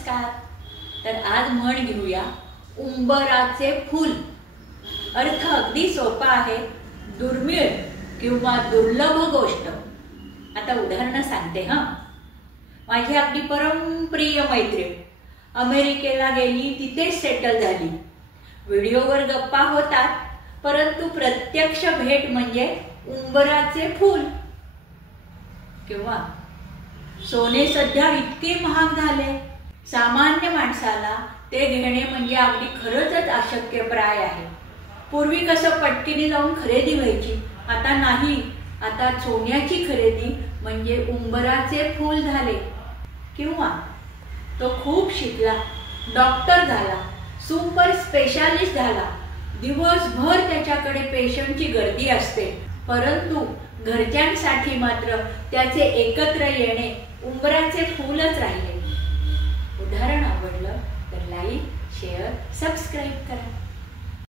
नमस्कार। तर आज म्हण घेऊया उंबराचे फूल। अर्थ अगदी सोपा आहे, दुर्मिळ किंवा दुर्लभ गोष्ट। आता उदाहरण सांगते हा। माझी अगदी परमप्रिय मैत्रीण अमेरिकेला गेली, तिथेच सेटल झाली। व्हिडिओवर गप्पा होतात, परंतु प्रत्यक्ष भेट म्हणजे उंबराचे फूल। किंवा सोने सध्या इतके महाग झाले, सामान्य माणसाला ते घेणे म्हणजे अगदी खरंच अशक्यप्राय आहे। पूर्वी कसं पटकीने जाऊन खरेदी व्हायची, आता नाही। आता सोन्याची खरेदी म्हणजे उंबराचे फूल झाले। किंवा तो खूप शिकला, डॉक्टर झाला, सुपर स्पेशालिस्ट झाला, दिवसभर त्याच्याकडे पेशंटची गर्दी असते, परंतु घरच्यांसाठी मात्र त्याचे एकत्र येणे उंबराचे फूलच राहिले। उदाहरण आवडलं तर लाईक, शेअर, सबस्क्राईब करा।